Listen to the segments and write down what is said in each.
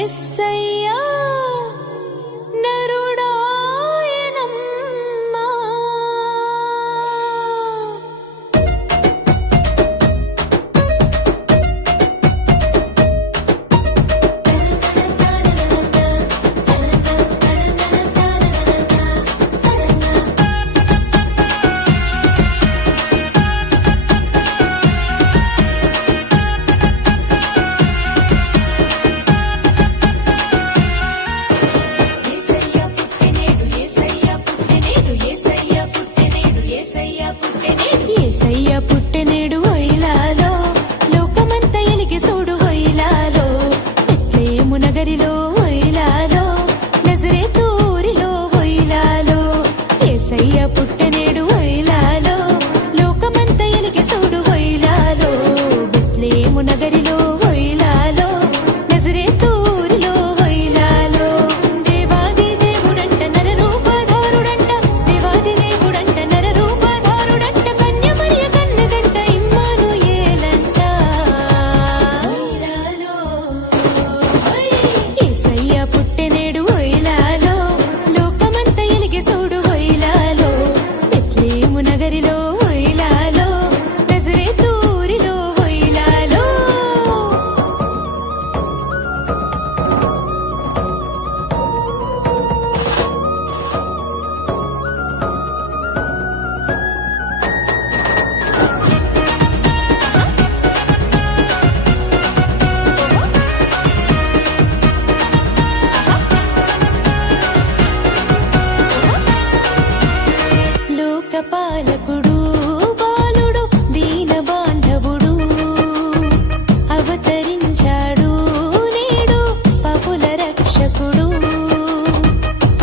మెస్సయ్యా పుట్టెనేడు ఒయిలాలో లోకమంత ఎలిగి చూడు ఒయిలాలో బెత్లెహేము నగరిలో ఒయిలాలో నజరేతు ఊరిలో ఒయిలాలో యేసయ్య పుట్టెనేడు ఒయిలాలో లోకమంత ఎలిగి చూడు ఒయిలాలో బెత్లెహేము నగరిలో ఒయిలాలో నజరేతు ఊరిలో ఒయిలాలో దేవాది దేవుడంట నరరూపధారుడంట దేవాది దేవుడంట నరరూపధారుడంట కన్యమరియ కన్నెదంట ఇమ్మానుయేలంట ఒయిలాలో యేసయ్య పుట్టెనేడు ఒయిలాలో లోకమంత ఎలిగి చూడు ఒయిలాలో బెత్లెహేము నగరిలో ఒయిలాలో నజరేతు ఊరిలో ఒయిలాలో లోకపాలకుడు బాలుడు దీన బాంధవుడు అవతరించాడు నేడు పాపుల రక్షకుడు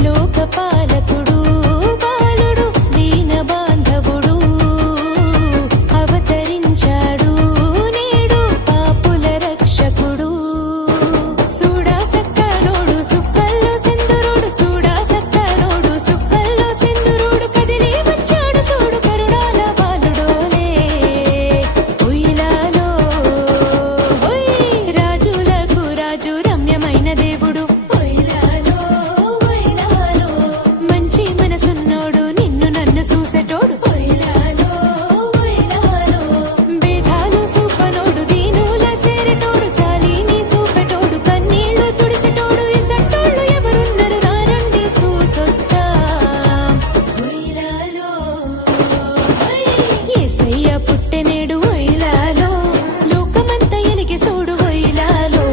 లోకపాలకుడు బాలుడు దీన బాంధవుడు అవతరించాడు నేడు పాపుల రక్షకుడు సూడా సక్కనోడు సుక్కల్లో సింధురుడు సూడా సక్కనోడు సుక్కల్లో సింధురుడు కదిలి వచ్చాడు చూడు కరుణాల బాలుడోలే ఒయిలాలో రాజులకు రాజు రమ్యమైన దేవుడు ఒయిలాలో ఒయిలాలో మంచి మనసున్నోడు నిన్ను నన్ను చూసేటోడు ఒయిలాలో ఒయిలాలో భేదాలు చూపనోడు దీనుల సేరేటోడు జాలిని చూపెటోడు కన్నీళ్లు తుడిసేటోడు ఇసట్టోళ్ళు ఎవరున్నారు రారండి చూసొత్తా ఒయిలాలో యేసయ్య పుట్టెనేడు ఒయిలాలో లోకమంత ఎలిగి చూడు ఒయిలాలో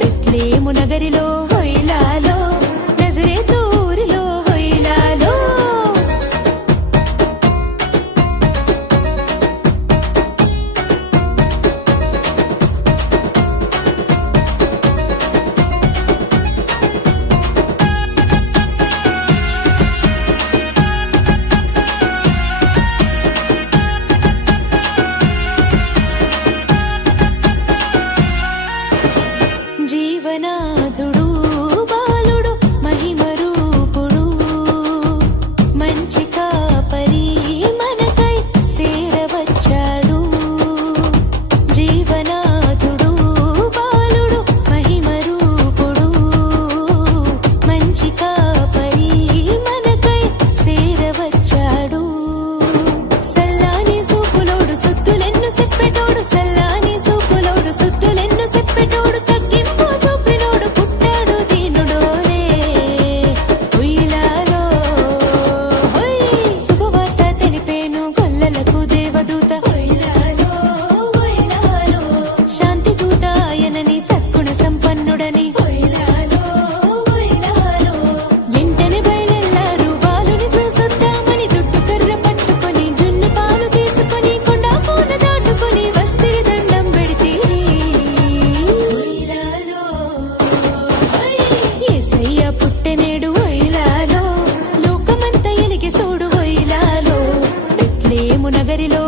బెత్లెహేము నగరిలో ఒయిలాలో నజరేతు ఊరిలో ఒయిలాలో జీవనాథుడు బాలుడు మహిమ రూపుడు మంచి కాపరి మనకై సేరవచ్చాడు జీవనాథుడు బాలుడు మహిమ రూపుడు మంచి కాపరి మనకై సేరవచ్చాడు సల్లాని సూపులోడు సుత్తులెన్ను చెప్పెటోడు సల్లాని సూపులోడు సుత్తులెన్ను చెప్పెటోడు తగ్గింపు చూపినోడు పుట్టాడు దీనుడోలే ఒయిలాలో శుభవార్త తెలిపేను గొల్లలకు దేవదూత ఒయిలాలో ఒయిలాలో శాంతి దూత ఆయనని సద్గుణ సంపన్నుడని ఒయిలాలో ఒయిలాలో వెంటనే బయలెల్లారు బాలుని చూసొద్దామని దుడ్డు కర్ర పట్టుకొని జున్ను పాలు తీసుకొని కొండా కోన దాటుకొని వస్తే దండం పెడితీరి ఒయిలాలో యేసయ్య పుట్టెనేడు ఒయిలాలో లోకమంత ఎలిగి చూడు ఒయిలాలో బెత్లెహేము నగరిలో